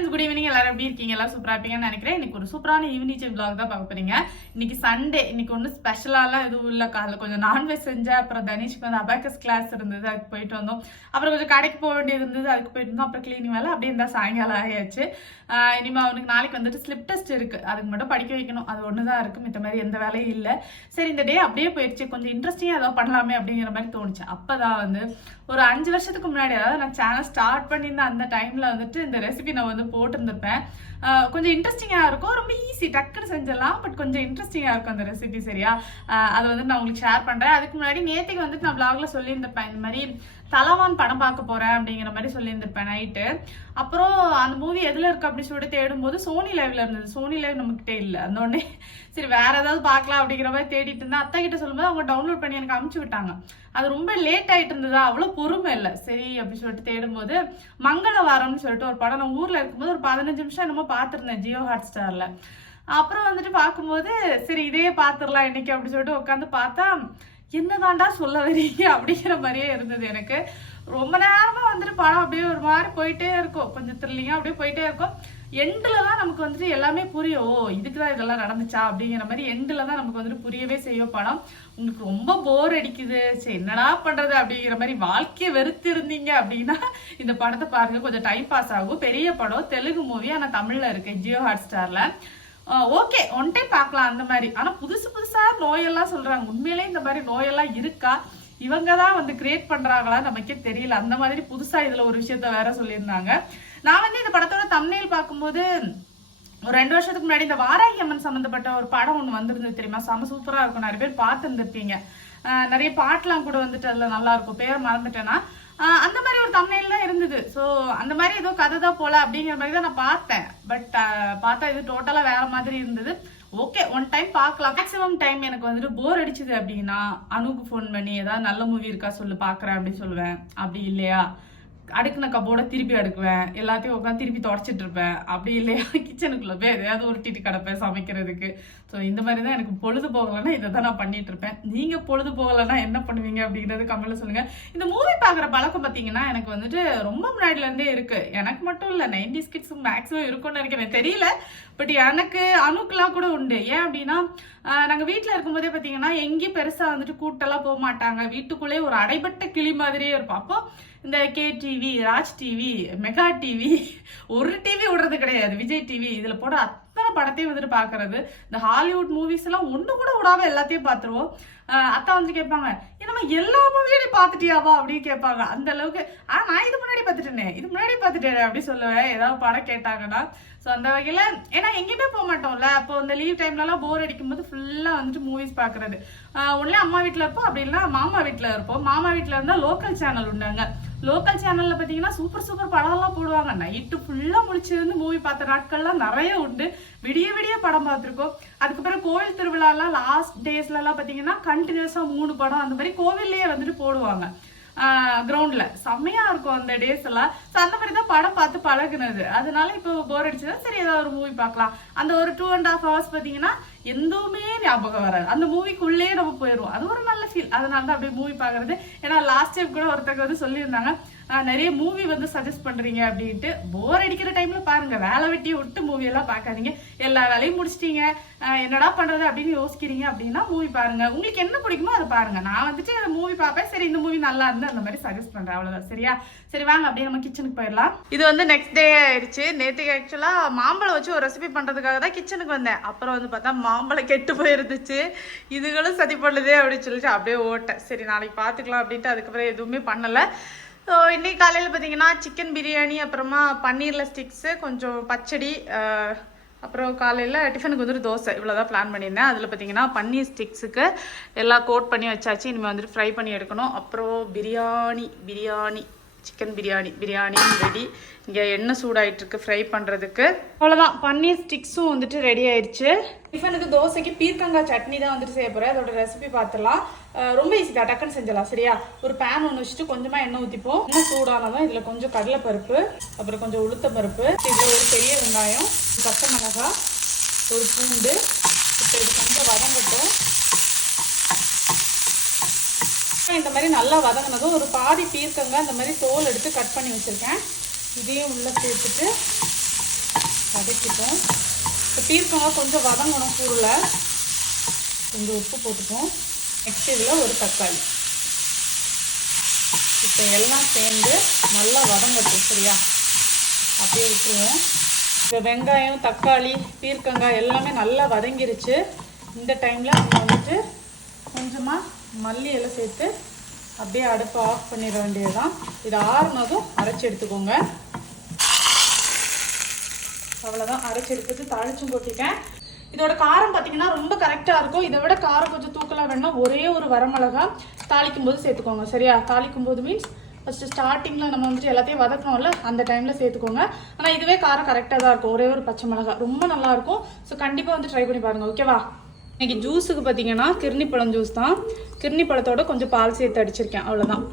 Friends good evening எல்லாரும் எப்படி இருக்கீங்க? எல்லாம் சூப்பராக இருப்பீங்கன்னு நினைக்கிறேன். இன்னைக்கு ஒரு சூப்பரான ஈவினிங் பிளாக் தான் பார்க்க போறீங்க. இன்னைக்கு சண்டே இன்னைக்கு ஒன்றும் ஸ்பெஷலாலாம் எதுவும் இல்லை. காலைல கொஞ்சம் நான்வெஜ் செஞ்சேன். அப்புறம் தனிஷ்க்கு வந்து அபாக்கஸ் கிளாஸ் இருந்தது. அதுக்கு போயிட்டு வந்தோம். அப்புறம் கொஞ்சம் கடைக்கு போக வேண்டியது இருந்தது. அதுக்கு போயிட்டு இருந்தோம் அப்புறம் கிளீனிங் வேலை. அப்படியே இருந்தால் சாயங்காலம் ஆகியாச்சு இனிமேல் அவனுக்கு நாளைக்கு வந்துட்டு ஸ்லிப் டெஸ்ட் இருக்கு. அதுக்கு மட்டும் படிக்க வைக்கணும். அது ஒன்று தான் இருக்கும் மித்த மாதிரி எந்த வேலையும் இல்லை. சரி இந்த டே அப்படியே போயிடுச்சு. கொஞ்சம் இன்ட்ரெஸ்டிங்காக ஏதாவது பண்ணலாமே அப்படிங்கிற மாதிரி தோணுச்சு. அப்போ தான் வந்து ஒரு அஞ்சு வருஷத்துக்கு முன்னாடி அதாவது நான் சேனல் ஸ்டார்ட் பண்ணியிருந்த அந்த டைமில் வந்துட்டு இந்த ரெசிபி நான் வந்து போட்டிருந்திருப்பேன். கொஞ்சம் இன்ட்ரெஸ்டிங்காக இருக்கும். ரொம்ப ஈஸி டக்குன்னு செஞ்சிடலாம். பட் கொஞ்சம் இன்ட்ரெஸ்டிங்காக இருக்கும் அந்த ரெசிபி சரியா? அதை வந்து நான் உங்களுக்கு ஷேர் பண்ணுறேன் அதுக்கு முன்னாடி நேற்றுக்கு வந்துட்டு நான் vlogல சொல்லியிருந்தப்பேன் இந்த மாதிரி தலவான் படம் பார்க்க போறேன் அப்படிங்கிற மாதிரி சொல்லியிருந்திருப்பேன் நைட்டு அப்புறம் அந்த மூவி எதுல இருக்கு அப்படின்னு சொல்லிட்டு தேடும்போது சோனி லைவ்ல இருந்தது. சோனி லைவ் நம்மகிட்ட இல்லை. அந்த உடனே சரி வேற ஏதாவது பார்க்கலாம் அப்படிங்கிற மாதிரி தேடிட்டு இருந்தேன். அத்தை கிட்ட சொல்லும்போது அவங்க டவுன்லோட் பண்ணி எனக்கு அமுச்சு விட்டாங்க. அது ரொம்ப லேட் ஆயிட்டு இருந்ததா? அவ்வளோ பொறுமை இல்லை. சரி அப்படின்னு சொல்லிட்டு தேடும்போது மங்களவாரம்னு சொல்லிட்டு ஒரு படம் நான் ஊர்ல இருக்கும்போது ஒரு பதினஞ்சு நிமிஷம் என்னமோ பார்த்துருந்தேன் ஜியோ ஹாட் ஸ்டார்ல அப்புறம் வந்துட்டு பார்க்கும்போது சரி இதையே பார்த்துடலாம் இன்னைக்கு அப்படின்னு சொல்லிட்டு உட்காந்து பார்த்தா என்னதாண்டா சொல்ல வரீங்க அப்படிங்கிற மாதிரியே இருந்தது எனக்கு. ரொம்ப நேரமா வந்துட்டு படம் அப்படியே ஒரு மாதிரி போயிட்டே இருக்கும். கொஞ்சம் த்ரில்லிங்காக அப்படியே போயிட்டே இருக்கும். எண்டில் தான் நமக்கு வந்துட்டு எல்லாமே புரியும். ஓ இதுக்கு தான் இதெல்லாம் நடந்துச்சா அப்படிங்கிற மாதிரி எண்டில் தான் நமக்கு வந்துட்டு புரியவே செய்யும் படம். உங்களுக்கு ரொம்ப போர் அடிக்குது. சரி என்னடா பண்றது அப்படிங்கிற மாதிரி வாழ்க்கையை வெறுத்து இருந்தீங்க அப்படின்னா இந்த படத்தை பாருங்க. கொஞ்சம் டைம் பாஸ் ஆகும். பெரிய படம். தெலுங்கு மூவி ஆனால் தமிழில் இருக்கு ஜியோ ஹாட் ஸ்டாரில் ஓகே ஒன் டைம் பார்க்கலாம் அந்த மாதிரி. ஆனால் புதுசு புதுசாக நோயெல்லாம் சொல்கிறாங்க உண்மையிலே இந்த மாதிரி நோயெல்லாம் இருக்கா? இவங்க தான் வந்து கிரியேட் பண்ணுறாங்களா நமக்கே தெரியல. அந்த மாதிரி புதுசாக இதில் ஒரு விஷயத்த வேற சொல்லியிருந்தாங்க. நான் வந்து இந்த படத்தோட தமிழில் பார்க்கும்போது ஒரு ரெண்டு வருஷத்துக்கு முன்னாடி இந்த வாராகி அம்மன் சம்மந்தப்பட்ட ஒரு படம் ஒன்று வந்திருந்தது தெரியுமா? செம சூப்பராக இருக்கும். நிறைய பேர் பார்த்துருந்துருப்பீங்க. நிறைய பாட்டெலாம் கூட வந்துட்டு அதில் நல்லா இருக்கும். பேர் மறந்துட்டேன்னா அந்த மாதிரி ஒரு தம்ப்நெயில் தான் இருந்தது. ஸோ அந்த மாதிரி ஏதோ கதை தான் போல அப்படிங்கிற மாதிரி தான் நான் பார்த்தேன். பட் பார்த்தா இது டோட்டலாக வேற மாதிரி இருந்தது. ஓகே ஒன் டைம் பார்க்கலாம். மேக்ஸிமம் டைம் எனக்கு வந்துட்டு போர் அடிச்சுது அப்படின்னா அனுக்கு ஃபோன் பண்ணி ஏதாவது நல்ல மூவி இருக்கா சொல்லு பார்க்குறேன் அப்படின்னு சொல்லுவேன். அப்படி இல்லையா? அடுக்குன கப்போட திருப்பி அடுக்குவேன். எல்லாத்தையும் உட்காந்து திருப்பி தொடச்சிட்டு இருப்பேன். அப்படி இல்லையா? கிச்சனுக்குள்ள போய் எதையாவது உருட்டிட்டு கிடப்பேன் சமைக்கிறதுக்கு. ஸோ இந்த மாதிரி தான் எனக்கு பொழுது போகலைன்னா இதை தான் நான் பண்ணிட்டு இருப்பேன். நீங்க பொழுது போகலைன்னா என்ன பண்ணுவீங்க அப்படிங்கிறது கமெண்ட்ல சொல்லுங்க. இந்த மூவி பார்க்குற பழக்கம் பார்த்தீங்கன்னா எனக்கு வந்துட்டு ரொம்ப முன்னாடில இருந்தே இருக்கு. எனக்கு மட்டும் இல்லை நைன்டி கிட்ஸ் மேக்ஸிமம் இருக்கும்னு நினைக்கிறேன். தெரியல. பட் எனக்கு அணுக்கெல்லாம் கூட உண்டு. ஏன் அப்படின்னா நாங்கள் வீட்டில் இருக்கும்போதே பார்த்தீங்கன்னா எங்கேயும் பெருசாக வந்துட்டு கூட்டெல்லாம் போக மாட்டாங்க. வீட்டுக்குள்ளேயே ஒரு அடைபட்ட கிளி மாதிரியே இருப்போம். அப்போ இந்த KTV TV Raj TV mega TV ஒரு டிவி விடுறது கிடையாது. விஜய் டிவி இதுல போட அத்தனை படத்தையும் வந்துட்டு பார்க்கறது இந்த ஹாலிவுட் மூவிஸ் எல்லாம் ஒண்ணு கூட விடாம எல்லாத்தையும் பார்த்துருவோம் ஆஹ் அத்தா வந்து கேட்பாங்க என்னம்மா எல்லா மூவியும் நீ பார்த்துட்டியாவா அப்படின்னு கேட்பாங்க. அந்த அளவுக்கு ஆனால் நான் இது முன்னாடி பார்த்துட்டேனே இது முன்னாடி பார்த்துட்டேன் அப்படி சொல்லுவேன். ஏதாவது படம் கேட்டாங்கன்னா ஸோ அந்த வகையில் ஏன்னா எங்கேயுமே போக மாட்டோம்ல. அப்போ இந்த லீவ் டைம்லலாம் போர் அடிக்கும் போது ஃபுல்லாக வந்துட்டு மூவிஸ் பார்க்குறது. ஒன்றே அம்மா வீட்டில் இருப்போம் அப்படி இல்லைன்னா மாமா வீட்டில் இருப்போம். மாமா வீட்டில் இருந்தால் லோக்கல் சேனல் உண்டாங்க. லோக்கல் சேனலில் பார்த்தீங்கன்னா சூப்பர் சூப்பர் படம்லாம் போடுவாங்க. நைட்டு ஃபுல்லாக முடிச்சிருந்து மூவி பார்த்த நாட்கள்லாம் நிறைய உண்டு. விடிய விடிய படம் பார்த்துருக்கோம். அதுக்கப்புறம் கோவில் திருவிழாலாம் லாஸ்ட் டேஸ்லலாம் பார்த்தீங்கன்னா கண்டினியூஸாக மூணு படம் அந்த மாதிரி கோவில்லையே வந்துட்டு போடுவாங்க. கிரவுண்ட்ல செம்மையா இருக்கும் அந்த டேஸ் எல்லாம். ஸோ அந்த மாதிரி தான் படம் பார்த்து பழகுனது. அதனால இப்போ போர் அடிச்சதா? சரி ஏதாவது ஒரு மூவி பார்க்கலாம். அந்த ஒரு டூ அண்ட் ஹாஃப் ஹவர்ஸ் பார்த்தீங்கன்னா எந்தவுமே ஞாபகம் வராது. அந்த மூவிக்குள்ளேயே நம்ம போயிடுவோம். அது ஒரு நல்ல ஃபீல் அதனால தான் அப்படியே மூவி பார்க்கறது. ஏன்னா லாஸ்ட் டைம் கூட ஒருத்தங்க வந்து சொல்லியிருந்தாங்க நிறைய மூவி வந்து சஜஸ்ட் பண்றீங்க அப்படின்ட்டு போர் அடிக்கிற டைம்ல பாருங்க. வேலை வெட்டி விட்டு மூவி எல்லாம் பார்க்காதீங்க. எல்லா வேலையும் முடிச்சிட்டீங்க. என்னடா பண்றது அப்படின்னு யோசிக்கிறீங்க அப்படின்னா மூவி பாருங்க. உங்களுக்கு என்ன பிடிக்குமோ அதை பாருங்க. நான் வந்துட்டு மூவி பார்ப்பேன். சரி இந்த மூவி நல்லா இருந்து அந்த மாதிரி சஜஸ்ட் பண்றேன். அவ்வளவுதான். சரியா? சரி வாங்க. அப்படியே நம்ம கிச்சனுக்கு போயிடலாம். இது வந்து நெக்ஸ்ட் டே ஆயிடுச்சு. நேற்றுக்கு ஆக்சுவலா மாம்பழம் வச்சு ஒரு ரெசிபி பண்றதுக்காக தான் கிச்சனுக்கு வந்தேன். அப்புறம் வந்து பார்த்தா மாம்பழம் கெட்டு போயிருந்துச்சு. இதுகளும் சதி பண்ணுதே அப்படின்னு சொல்லிட்டு அப்படியே ஓட்டேன். சரி நாளைக்கு பார்த்துக்கலாம் அப்படின்ட்டு அதுக்கப்புறம் எதுவுமே பண்ணலை. ஸோ இன்றைக்கி காலையில் பார்த்தீங்கன்னா சிக்கன் பிரியாணி அப்புறமா பன்னீரில் ஸ்டிக்ஸு கொஞ்சம் பச்சடி அப்புறம் காலையில் டிஃபனுக்கு வந்துட்டு தோசை. இவ்வளோ தான் பிளான் பண்ணியிருந்தேன். அதில் பார்த்தீங்கன்னா பன்னீர் ஸ்டிக்ஸுக்கு எல்லாம் கோட் பண்ணி வச்சாச்சு. இனிமேல் வந்துட்டு ஃப்ரை பண்ணி எடுக்கணும். அப்புறம் பிரியாணி பிரியாணி சிக்கன் பிரியாணி பிரியாணியும் ரெடி இங்கே எண்ணெய் சூடாயிட்டுருக்கு ஃப்ரை பண்ணுறதுக்கு அவ்வளோதான் பன்னீர் ஸ்டிக்ஸும் வந்துட்டு ரெடி ஆயிடுச்சு டிஃபனுக்கு தோசைக்கு பீர்க்கங்காய் சட்னி தான் வந்துட்டு செய்ய போகிறேன் அதோட ரெசிபி பார்த்துலாம் ரொம்ப ஈஸி தான். டக்குன்னு செஞ்சிடலாம் சரியா? ஒரு பேன் ஒன்று வச்சுட்டு கொஞ்சமாக எண்ணெய் ஊற்றிப்போம் எண்ணெய் சூடானதும் இதில் கொஞ்சம் கடலைப்பருப்பு அப்புறம் கொஞ்சம் உளுத்த பருப்பு இதில் ஒரு பெரிய வெங்காயம் பச்சை மிளகாய் ஒரு பூண்டு இப்போ இது கொஞ்சம் வதங்கட்டும். இந்த மாதிரி நல்லா வதங்கினதும் ஒரு பாதி பீர்க்கங்க இந்த மாதிரி தோல் எடுத்து கட் பண்ணி வச்சுருக்கேன். இதையும் உள்ளே சேர்த்துட்டு வதக்கிப்போம். இப்போ பீர்க்கங்காய் கொஞ்சம் வதங்கணும் கூறில் கொஞ்சம் உப்பு போட்டுப்போம். நெக்ஸ்ட் இதில் ஒரு தக்காளி. இப்போ எல்லாம் சேர்ந்து நல்லா வதங்கட்டும் சரியா? அப்படியே விட்டுருவோம். இப்போ வெங்காயம் தக்காளி பீர்க்கங்காய் எல்லாமே நல்லா வதங்கிருச்சு. இந்த டைமில் நம்ம வந்துட்டு கொஞ்சமாக மல்லி எல்லாம் சேர்த்து அப்படியே அடுப்பை ஆஃப் பண்ணிட வேண்டியதுதான். இது ஆறுனதும் அரைச்சி எடுத்துக்கோங்க. அவ்வளோதான் அரைச்சி எடுத்துட்டு தாளிச்சும் போட்டிருக்கேன் இதோட காரம் பார்த்தீங்கன்னா ரொம்ப கரெக்டாக இருக்கும். இதை விட காரம் கொஞ்சம் தூக்கலாக வேணும்னா ஒரே ஒரு வரமிளகா தாளிக்கும் போது சேர்த்துக்கோங்க. சரியா? தாளிக்கும் போது மீன்ஸ் ஃபஸ்ட்டு ஸ்டார்டிங்கில் நம்ம வந்துட்டு எல்லாத்தையும் வதக்கணும்ல அந்த டைமில் சேர்த்துக்கோங்க. ஆனால் இதுவே காரம் கரெக்டாக தான் இருக்கும். ஒரே ஒரு பச்சை மிளகா. ரொம்ப நல்லாயிருக்கும் ஸோ கண்டிப்பாக வந்து ட்ரை பண்ணி பாருங்கள் ஓகேவா இன்னைக்கு ஜூஸுக்கு பார்த்தீங்கன்னா கிர்னி பழம் ஜூஸ் தான். கிர்னி பழத்தோட கொஞ்சம் பால் சேர்த்து அடிச்சிருக்கேன். அவ்வளோதான்